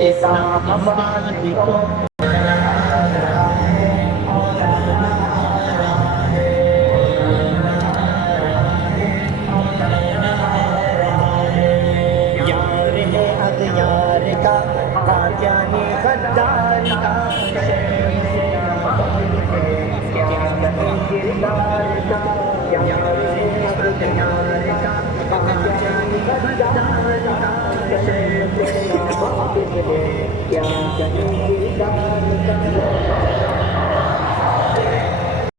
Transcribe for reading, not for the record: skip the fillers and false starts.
इस्लामाबाद को यार है अगयार का काजानी गद्दार का क्या कहें किरदार का यार है अगयार का काजानी गद्दार का क्या कहें किरदार का